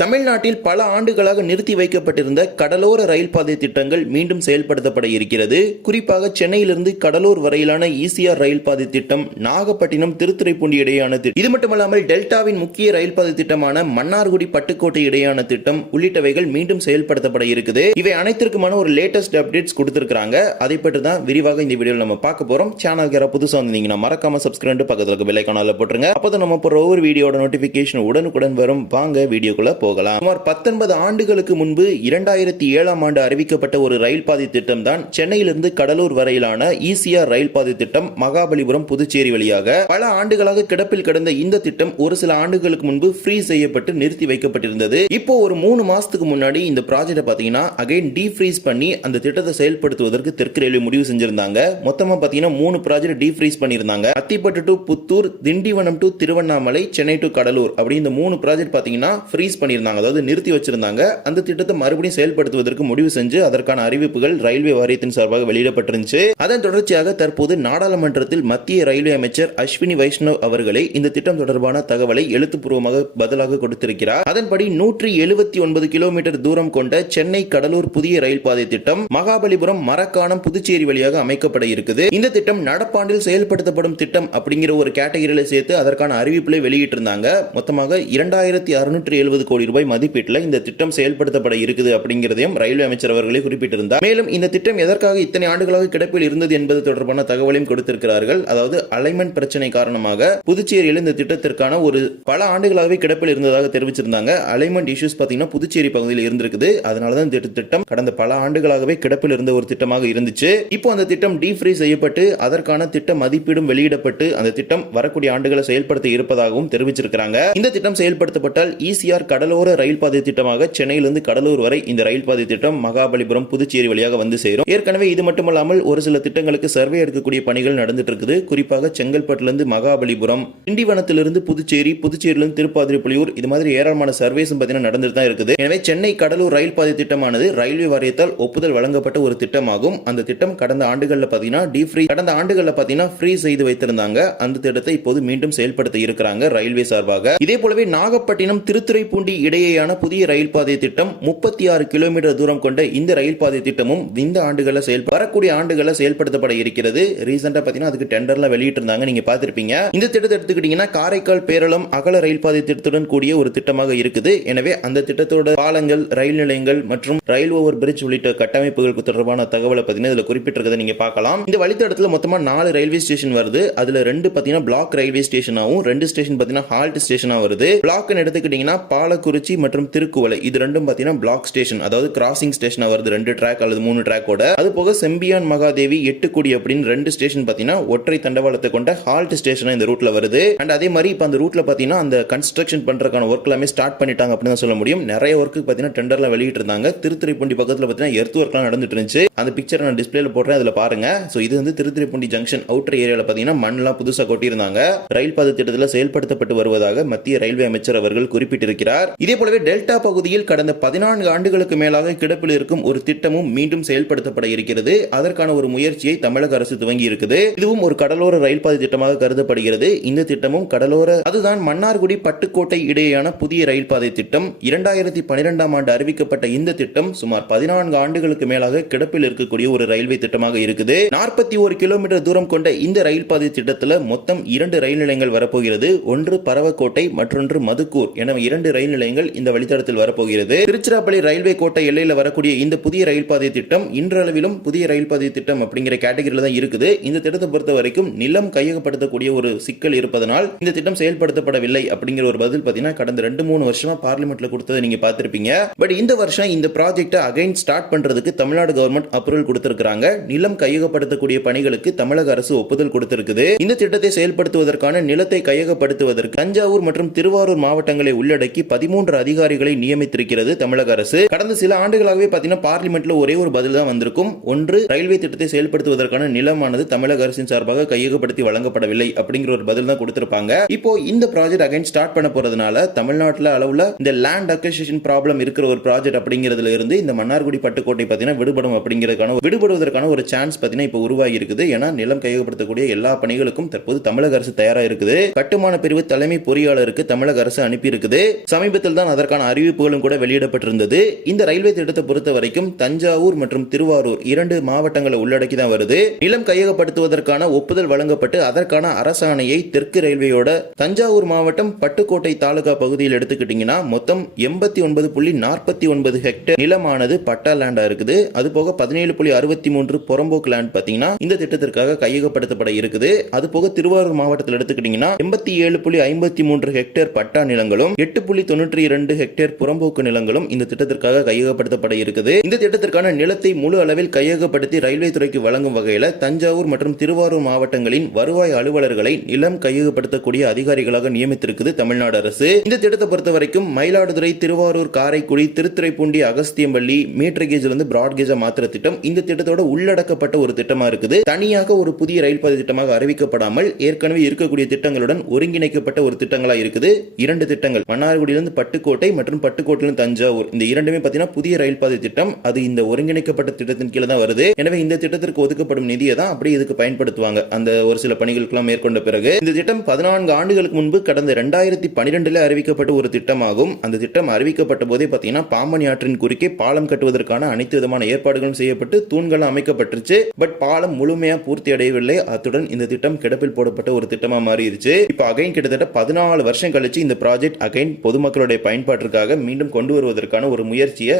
தமிழ்நாட்டில் பல ஆண்டுகளாக நிறுத்தி வைக்கப்பட்டிருந்த கடலோர ரயில் பாதை திட்டங்கள் மீண்டும் செயல்படுத்தப்பட இருக்கிறது. குறிப்பாக சென்னையிலிருந்து கடலூர் வரையிலான ஈசிஆர் ரயில் பாதை திட்டம், நாகப்பட்டினம் திருத்துறைப்பூண்டி இடையான திட்டம், இது மட்டுமல்லாமல் டெல்டாவின் முக்கிய ரயில் பாதை திட்டமான மன்னார்குடி பட்டுக்கோட்டை இடையான திட்டம் உள்ளிட்டவைகள் மீண்டும் செயல்படுத்தப்பட இருக்குது. இவை அனைத்திற்குமான ஒரு லேட்டஸ்ட் அப்டேட்ஸ் கொடுத்திருக்காங்க. அதை பற்றி தான் விரிவாக இந்த வீடியோவில் நம்ம பார்க்க போறோம். சேனலுக்கு யாராவது புதுசா வந்தீங்கன்னா மறக்காம சப்ஸ்கிரைப் பக்கத்துல இருக்க பெல் ஐகானை போட்டுருங்க. அப்பதான் நம்ம போற ஒவ்வொரு வீடியோட நோட்டிபிகேஷன் உடனுக்குடன் வரும். வாங்க வீடியோக்குள்ள போகலாம். சுமார் 19 ஆண்டுகளுக்கு முன்பு 2007ஆம் ஆண்டு அறிவிக்கப்பட்ட ஒரு ரயில் பாதை திட்டம் தான் சென்னையிலிருந்து கடலூர் வரையிலான ஈசிஆர் ரயில் பாதை திட்டம், மகாபலிபுரம் புதுச்சேரி வழியாக. பல ஆண்டுகளாக கிடப்பில் கிடந்த இந்த திட்டம் ஒரு சில ஆண்டுகளுக்கு முன்பு ஃப்ரீஸ் செய்யப்பட்டு நிறுத்தி வைக்கப்பட்டிருந்தது. இப்போ ஒரு 3 மாசத்துக்கு முன்னாடி இந்த ப்ராஜெக்ட் பாத்தீங்கன்னா அகைன் டீஃப்ரீஸ் பண்ணி அந்த திட்டத்தை செயல்படுத்துவதற்கு தெற்கு ரயில்வே முடிவு செஞ்சிருந்தாங்க. மொத்தமா பாத்தீங்கன்னா 3 ப்ராஜெக்ட் டீஃப்ரீஸ் பண்ணிருந்தாங்க. Athipattu to Puthur, Tindivanam to Tiruvannamalai, Chennai to Cuddalore அப்படி இந்த 3 ப்ராஜெக்ட் பாத்தீங்கன்னா ஃப்ரீஸ் பண்ணிருந்தாங்க, அதாவது நிறுத்தி வச்சிருந்தாங்க. அந்த திட்டத்தை மறுபடியும் செயல்படுத்துவதற்கு முடிவு செஞ்சு அதற்கான அறிவிப்புகள் ரயில்வே வாரியத்தின் சார்பாக வெளியிடப்பட்டிருந்துச்சு. அதன் தொடர்ச்சியாக தற்போது நாடாளுமன்றத்தில் மத்திய ரயில்வே அமைச்சர் அஸ்வினி வைஷ்ணவ் அவர்களே இந்த திட்டம் தொடர்பான தகவலை எழுத்துப்பூர்வமாக பதிலாக கொடுத்திருக்கிறார். அதன்படி 179 கிலோமீட்டர் தூரம் கொண்ட சென்னை கடலூர் புதிய ரயில் பாதை திட்டம் மகாபலிபுரம் மரக்காணம் புதுச்சேரி வழியாக அமைக்கப்பட இருக்குது. இந்த திட்டம் நடப்பாண்டில் செயல்படுத்தப்படும் திட்டம் அப்படிங்கிற ஒரு கேட்டகரியில சேர்த்து அதற்கான அறிவிப்புகளை வெளியிட்டிருந்தாங்க. மொத்தமாக 2670 கோடி ரூபாய் மதிப்பீட்டில் இந்த திட்டம் செயல்படுத்தப்பட இருக்குது அப்படிங்கிறதையும் ரயில்வே அமைச்சர் அவர்களே குறிப்பிட்டிருந்தார். மேலும் இந்த திட்டம் எதற்காக இத்தனை ஆண்டுகளாக கிடப்பில் இருந்தது என்பது தொடர்பான தகவலையும் கொடுத்திருக்கிறார்கள். அதாவது அலைன்மென்ட் பிரச்சனை காரணமாக புதுச்சேரியில் இந்த திட்டத்திற்கான ஒரு பல ஆண்டுகளாகவே கிடப்பில் இருந்ததாக தெரிவிச்சிருந்தாங்க. அலைன்மென்ட் இஷ்யூஸ் பாத்தீங்கன்னா புதுச்சேரி பகுதியில் இருந்திருக்குது. அதனாலதான் இந்த திட்டம் கடந்த பல ஆண்டுகளாகவே கிடப்பில் இருந்த ஒரு திட்டமாக இருந்துச்சு. இப்போ அந்த திட்டம் டீஃப்ரீ செய்யப்பட்டு அதற்கான திட்ட மதிப்பீடும் வெளியிடப்பட்டு அந்த திட்டம் வரக்கூடிய ஆண்டுகளை செயல்படுத்த இருப்பதாகவும் தெரிவிச்சிருக்கிறாங்க. இந்த திட்டம் செயல்படுத்தப்பட்டால் ஈசிஆர் கடலோர ரயில் பாதை திட்டமாக சென்னையிலிருந்து கடலூர் வரை இந்த ரயில் பாதை திட்டம் மகாபலிபுரம் புதுச்சேரி வழியாக வந்து சேரும். ஏற்கனவே இது மட்டுமல்லாமல் ஒரு சில திட்டங்களுக்கு சர்வே எடுக்கக்கூடிய பணிகள் நடந்துட்டு இருக்குது. குறிப்பாக செங்கல்பட்டிலிருந்து மகாபலிபுரம், திண்டிவனத்திலிருந்து புதுச்சேரி, புதுச்சேரியிலிருந்து திருப்பாதிரிப்புலியூர், இது மாதிரி ஏராளமான சர்வேஸ் நடந்துட்டு தான் இருக்குது. எனவே சென்னை கடலூர் ரயில் பாதை திட்டமானது ரயில்வே வாரியத்தால் ஒப்புதல் வழங்கப்பட்ட ஒரு திட்டமாகும். அந்த திட்டம் கடந்த ஆண்டுகளில் பாத்தீங்கன்னா ஃப்ரீ செய்து வைத்திருந்தாங்க. அந்த திட்டத்தை இப்போது மீண்டும் செயல்படுத்த இருக்கிறாங்க ரயில்வே சார்பாக. இதே போலவே நாகப்பட்டினம் திருத்துறைப்பூண்டி இடையேயான புதிய ரயில் பாதை திட்டம் 36 கிலோமீட்டர் தூரம் கொண்ட இந்த ரயில் பாதை திட்டமும் இந்த ஆண்டுகளில் வரக்கூடிய ஆண்டுகளில் செயல்படுத்தப்பட இருக்கிறது. ரீசெண்டா பாத்தீங்கன்னா அதுக்கு டெண்டர்ல வெளியிட்டு இருந்தாங்க, நீங்க பார்த்திருப்பீங்க. இந்த திட்டத்தை எடுத்துக்கிட்டீங்கன்னா காரைக்கால் பேரளம் அகல ரயில் பாதை திட்டத்துடன் கூடிய ஒரு திட்டமாக இருக்குது. எனவே அந்த திட்டத்தோட பாலங்கள், ரயில் நிலையங்கள் மற்றும் ரயில் ஓவர் பிரிட்ஜ் உள்ளிட்ட கட்டமைப்புகளுக்கு தொடர்பான தகவலை பாத்தீங்கன்னா இதுல குறிப்பிட்டிருக்கிறத நீங்க பார்க்கலாம். இந்த வழித்தடத்துல மொத்தமா 4 ரயில்வே ஸ்டேஷன் வருது. அதுல 2 பாத்தீங்கன்னா பிளாக் ரயில்வே ஸ்டேஷனாவும் 2 ஸ்டேஷன் பாத்தீங்கன்னா ஹால்ட் ஸ்டேஷனா வருது. பிளாக் எடுத்துக்கிட்டீங்கன்னா பாலக்குறிச்சி மற்றும் திருக்குவளை, இது ரெண்டும் பாத்தீங்கன்னா பிளாக் ஸ்டேஷன், அதாவது கிராசிங் ஸ்டேஷனா வருது. 2 ட்ராக் அல்லது 3 ட்ராக்கோட. அது போக செம்பியான் மகாதேவி, எட்டுக்குடி அப்படின்னு 2 ஸ்டேஷன் பாத்தீங்கன்னா ஒற்றை தண்டவாளத்தை கொண்ட ஹால்ட் ஸ்டேஷனா இந்த ரூட்ல வருது. அண்ட் அதே மாதிரி இப்ப அந்த ரூட்ல பாத்தீங்கன்னா அந்த கன்ஸ்ட்ரக்ஷன் பண்றதுக்கான ஒர்க் எல்லாமே ஸ்டார்ட் பண்ணிட்டாங்க அப்படின்னு சொல்ல முடியும். நிறைய ஒர்க்கு பாத்தீங்கன்னா டெண்டர்ல வெளியிட்டு இருந்தாங்க. திருத்துறைப்பூண்டி பக்கத்துல பாத்தீங்கன்னா எர்த் ஒர்க் எல்லாம் நடந்துட்டு இருந்துச்சு. அந்த பிக்சர் நான் டிஸ்பிளேல போடுறேன், அதுல பாருங்க. சோ இது வந்து திருத்துறைப்பூண்டி ஜங்ஷன் அவுட்டர் ஏரியால பாத்தீங்கன்னா மண்ணெல்லாம் புதுசா கொட்டி இருந்தாங்க. ரயில் பாதை திட்டத்தில் செயல்படுத்தப்பட்டு வருவதாக மத்திய ரயில்வே அமைச்சர் அவர்கள் குறிப்பிட்டிருக்கிறார். இதே போலவே டெல்டா பகுதியில் கடந்த 14 ஆண்டுகளுக்கு மேலாக கிடப்பில் இருக்கும் ஒரு திட்டமும் மீண்டும் செயல்படுத்தப்பட இருக்கிறது. அதற்கான ஒரு முயற்சியை தமிழக அரசு துவங்கி இருக்குது. இதுவும் ஒரு கடலோர ரயில் பாதை திட்டமாக கருதப்படுகிறது. இந்த திட்டமும் அதுதான் மன்னார்குடி பட்டுக்கோட்டை இடையேயான புதிய ரயில் பாதை திட்டம். 2012ஆம் ஆண்டு அறிவிக்கப்பட்ட இந்த திட்டம் சுமார் 14 ஆண்டுகளுக்கு மேலாக கிடப்பில் இருக்கக்கூடிய ஒரு ரயில்வே திட்டமாக இருக்குது. 41 கிலோமீட்டர் தூரம் கொண்ட இந்த ரயில் பாதை திட்டத்தில் மொத்தம் 2 ரயில் நிலையங்கள் வரப்போகிறது. ஒன்று பரவக்கோட்டை, மற்றொன்று மதுக்கூர் என 2 ரயில் நிலையங்கள் இந்த வழித்தடத்தில் வரப்போகிறது. திருச்சிராப்பள்ளி ரயில்வே கோட்டை எல்லையில் வரக்கூடிய இந்த புதிய ரயில் பாதை திட்டம் இன்றளவிலும் புதிய ரயில் பாதை திட்டம் அப்படிங்கிற கேட்டகரியில தான் இருக்குது. இந்த திட்டத்தை பொறுத்த வரைக்கும் நிலம் கையகப்படுத்தக்கூடிய ஒரு சிக்கல் இருப்பதனால் இந்த திட்டம் செயல்படுத்தப்படவில்லை அப்படிங்கிற ஒரு பதில் பாத்தீங்கன்னா கடந்த 2-3 வருஷமா பார்லிமெண்ட்ல கொடுத்ததை நீங்க பார்த்திருப்பீங்க. பட் இந்த வருஷம் இந்த ப்ராஜெக்ட்டை அகைன் ஸ்டார்ட் பண்றதுக்கு தமிழ்நாடு கவர்மெண்ட் அப்ரூவல் கொடுத்திருக்காங்க. நிலம் கையகப்படுத்தக்கூடிய பணிகளுக்கு தமிழக அரசு ஒப்புதல் கொடுத்திருக்குது. இந்த திட்டத்தை செயல்படுத்துவதற்கான நிலத்தை கையகப்படுத்துவதற்கு தஞ்சாவூர் மற்றும் திருவாரூர் மாவட்டங்களை உள்ளடக்கி 13 அதிகாரிகளை நியமித்திருக்கிறது தமிழக அரசு. கடந்த சில ஆண்டுகளாகவே பாத்தீங்கன்னா பார்லிமெண்ட்ல ஒரே ஒரு பதில் தான் வந்திருக்கும். ஒன்று, ரயில்வே திட்டத்தை செயல்படுத்துவதற்கான நிலமானது தமிழக அரசின் சார்பாக கையகப்படுத்தி வழங்கப்படவில்லை அப்படிங்கிற ஒரு பதில் தான் கொடுத்திருப்பாங்க. இப்போ இந்த ப்ராஜெக்ட் அகைன் ஸ்டார்ட் பண்ண போறதுனால தமிழ்நாட்டில் அளவுல இந்த லேண்ட் அக்விசிஷன் ப்ராப்ளம் இருக்கிற ஒரு ப்ராஜெக்ட் அப்படிங்கிறதுல இருந்து இந்த மன்னார்குடி பட்டுக்கோட்டை பாத்தீங்கன்னா விடுபடுவதற்கான ஒரு சான்ஸ் பாத்தீங்கன்னா இப்போ உருவாகி இருக்குது. ஏன்னா நிலம் கையகப்படுத்தக்கூடிய எல்லா பணிகளுக்கும் தற்போது தமிழக அரசு தயாரா இருக்குது. கட்டுமான பிரிவு தலைமை பொறியாளருக்கு தமிழக அரசு அனுப்பி இருக்குது. சமீபத்தில் சமீபத்தில் தான் அதற்கான அறிவிப்புகளும் கூட வெளியிடப்பட்டிருந்தது. இந்த ரயில்வே திட்டத்தை பொறுத்த வரைக்கும் தஞ்சாவூர் மற்றும் திருவாரூர் 2 மாவட்டங்களை உள்ளடக்கி தான் வருது. நிலம் கையகப்படுத்துவதற்கான ஒப்புதல் வழங்கப்பட்டு அதற்கான அரசாணையை தெற்கு ரயில்வேயோட தஞ்சாவூர் மாவட்டம் பட்டுக்கோட்டை தாலுகா பகுதியில் எடுத்துக்கிட்டீங்கன்னா மொத்தம் 89.49 ஹெக்டேர் நிலமானது பட்டா லேண்டா இருக்குது. அது போக 17.63 புறம்போக்கு லேண்ட் பாத்தீங்கன்னா இந்த திட்டத்திற்காக கையகப்படுத்தப்பட இருக்குது. அது போக திருவாரூர் மாவட்டத்தில் எடுத்துக்கிட்டீங்கன்னா 87.53 ஹெக்டேர் பட்டா நிலங்களும் 8.92 ஹெக்டேர் புறம்போக்கு நிலங்களும் இந்த திட்டத்திற்காக கையகப்படுத்தப்பட இருக்குது. இந்த திட்டத்திற்கான நிலத்தை முழு அளவில் கையகப்படுத்தி ரயில்வே துறைக்கு வழங்கும் வகையில தஞ்சாவூர் மற்றும் திருவாரூர் மாவட்டங்களின் வருவாய் அலுவலர்களை நிலம் கையகப்படுத்தக்கூடிய அதிகாரிகளாக நியமித்திருக்குது தமிழ்நாடு அரசு. இந்த திட்டத்தை பொறுத்த வரைக்கும் மயிலாடுதுறை, திருவாரூர், காரைக்குடி, திருத்துறைப்பூண்டி, அகஸ்தியம்பள்ளி மீட்டர் கேஜ்ல இருந்து பிராட் கேஜா மாத்திர திட்டம் இந்த திட்டத்தோட உள்ளடக்கப்பட்ட ஒரு திட்டமா இருக்குது. தனியாக ஒரு புதிய ரயில் பாதை திட்டமாக அறிவிக்கப்படாமல் ஏற்கனவே இருக்கக்கூடிய திட்டங்களுடன் ஒருங்கிணைக்கப்பட்ட ஒரு திட்டங்களா இருக்குது. 2 திட்டங்கள் மன்னார்குடியிலிருந்து பட்டுக்கோட்டை மற்றும் பட்டுக்கோட்டையிலிருந்து தஞ்சாவூர் இந்த இரண்டுமே பார்த்தீங்கன்னா புதிய ரயில் பாதை திட்டம். அது இந்த ஒருங்கிணைக்கப்பட்ட திட்டத்தின் கீழே தான் வருது. எனவே இந்த திட்டத்திற்கு ஒதுக்கப்படும் நிதியை தான் அப்படியே இதுக்கு பயன்படுத்துவாங்க. அந்த ஒரு சில பணிகளுக்கெல்லாம் மேற்கொண்ட பிறகு இந்த திட்டம் 14 ஆண்டுகளுக்கு முன்பு கடந்த 2012 அறிவிக்கப்பட்ட ஒரு திட்டமாகும். அந்த திட்டம் அறிவிக்கப்பட்ட போதே பார்த்தீங்கன்னா பாம்பன் ஆற்றின் குறுக்கே பாலம் கட்டுவதற்கான அனைத்து விதமான ஏற்பாடுகளும் செய்யப்பட்டு தூண்கள் அமைக்கப்பட்டுருச்சு. பட் பாலம் முழுமையா பூர்த்தி அடையவில்லை. அத்துடன் இந்த திட்டம் கிடப்பில் போடப்பட்ட ஒரு திட்டமா மாறிடுச்சு. இப்போ அகைன் கிட்டத்தட்ட 14 வருஷம் கழிச்சு இந்த ப்ராஜெக்ட் அகைன் பொதுமக்களுடைய பயன்பாட்டிற்காக மீண்டும் கொண்டு வருவதற்கான ஒரு முயற்சியை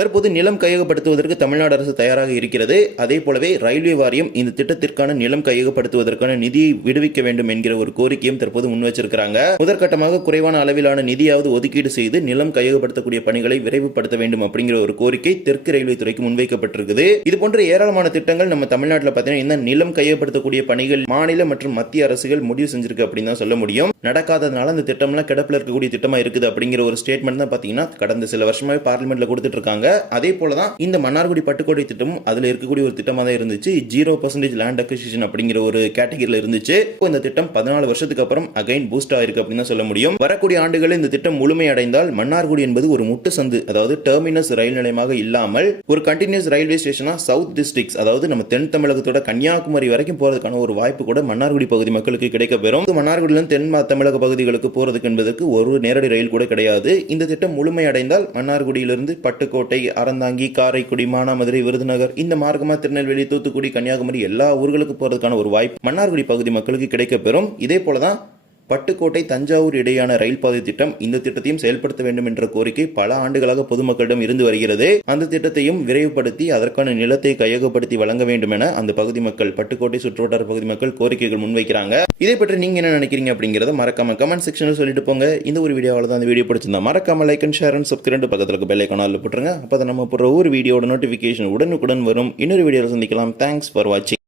தற்போது நிலம் கையகப்படுத்துவதற்கு தமிழ்நாடு அரசு தயாராக இருக்கிறது. அதே போலவே ரயில்வே வாரியம் இந்த திட்டத்திற்கான நிலம் கையகப்படுத்துவதற்கான நிதியை விடுவிக்க வேண்டும் என்கிற ஒரு கோரிக்கையும் தற்போது முன் வச்சிருக்காங்க. முதற்கட்டமாக குறைவான அளவிலான நிதியாவது ஒதுக்கீடு செய்து நிலம் கையகப்படுத்தக்கூடிய பணிகளை விரைவுபடுத்த வேண்டும் அப்படிங்கிற ஒரு கோரிக்கை தெற்கு ரயில்வே துறைக்கு முன்வைக்கப்பட்டிருக்குது. இது போன்ற ஏராளமான திட்டங்கள் நம்ம தமிழ்நாட்டில் பார்த்தீங்கன்னா இந்த நிலம் கையகப்படுத்தக்கூடிய பணிகள் மாநில மற்றும் மத்திய அரசுகள் முடிவு செஞ்சிருக்கு அப்படின்னு தான் சொல்ல முடியும். நடக்காததுனால இந்த திட்டம்லாம் கிடப்பில் இருக்கக்கூடிய திட்டமா இருக்குது அப்படிங்கிற ஒரு ஸ்டேட்மெண்ட் தான் பார்த்தீங்கன்னா கடந்த சில வருஷமாவே பார்லிமெண்ட்ல கொடுத்துட்டு இருக்காங்க. அதே போல தான் இந்த மன்னார்குடி பட்டுக்கோட்டை திட்டமும் அதுல இருக்கக்கூடிய ஒரு திட்டமா தான் இருந்துச்சு. 0% லேண்ட் அக்விசிஷன் அப்படிங்கிற ஒரு கேட்டகரியில இருந்துச்சு. இந்த திட்டம் 14 வருஷத்துக்கு அப்புறம் அகைன் பூஸ்ட் ஆயிருக்கு அப்படின்னு தான் சொல்ல முடியும். வரக்கூடிய ஆண்டுகளில் இந்த திட்டம் முழுமையடைந்தால் மன்னார்குடி என்பது ஒரு முட்டு சந்து, அதாவது டெர்மினஸ் ரயில் நிலையமாக இல்லாமல் ஒரு கண்டினியூஸ் ரயில்வே ஸ்டேஷனா சவுத் டிஸ்ட்ரிக்ட்ஸ், அதாவது நம்ம தென் தமிழகத்தோட கன்னியாகுமரி வரைக்கும் போறதுக்கான ஒரு வாய்ப்பு கூட மன்னார்குடி பகுதி மக்களுக்கு கிடைக்க பெறும். மன்னார்குடியிலிருந்து தென் தமிழக பகுதிகளுக்கு போறதுக்கு என்பதற்கு ஒரு நேரடி ரயில் கூட கிடையாது. இந்த திட்டம் முழுமையடைந்தால் மன்னார்குடியிலிருந்து பட்டுக்கோட்டை, அறந்தாங்கி, காரைக்குடி, மானாமதுரை, விருதுநகர் இந்த மார்க்கமா திருநெல்வேலி, தூத்துக்குடி, கன்னியாகுமரி எல்லா ஊர்களுக்கு போறதுக்கான ஒரு வாய்ப்பு மன்னார்குடி பகுதி மக்களுக்கு கிடைக்க பெறும். இதே போலதான் பட்டுக்கோட்டை தஞ்சாவூர் இடையான ரயில் பாதை திட்டம், இந்த திட்டத்தையும் செயல்படுத்த வேண்டும் என்ற கோரிக்கை பல ஆண்டுகளாக பொதுமக்களிடம் இருந்து வருகிறது. அந்த திட்டத்தையும் விரைவுபடுத்தி அதற்கான நிலத்தை கையகப்படுத்தி வழங்க வேண்டும் என அந்த பகுதி மக்கள், பட்டுக்கோட்டை சுற்றுவட்டார பகுதி மக்கள் கோரிக்கைகள் முன்வைக்கிறாங்க. இதை பற்றி நீங்க என்ன நினைக்கிறீங்க அப்படிங்கறத மறக்காம கமெண்ட் செக்ஷன்ல சொல்லிட்டு போங்க. இந்த ஒரு வீடியோவால தான் இந்த வீடியோ பிடிச்சிருந்தா மறக்காம like and share and subscribe, பக்கத்துல இருக்க பெல் ஐகானை போட்டுருங்க. அப்பதான் நம்ம போற ஒரு வீடியோட நோட்டிபிகேஷன் உடனுக்குடன் வரும். இன்னொரு வீடியோல சந்திக்கலாம். தேங்க்ஸ் ஃபார் வாட்சிங்.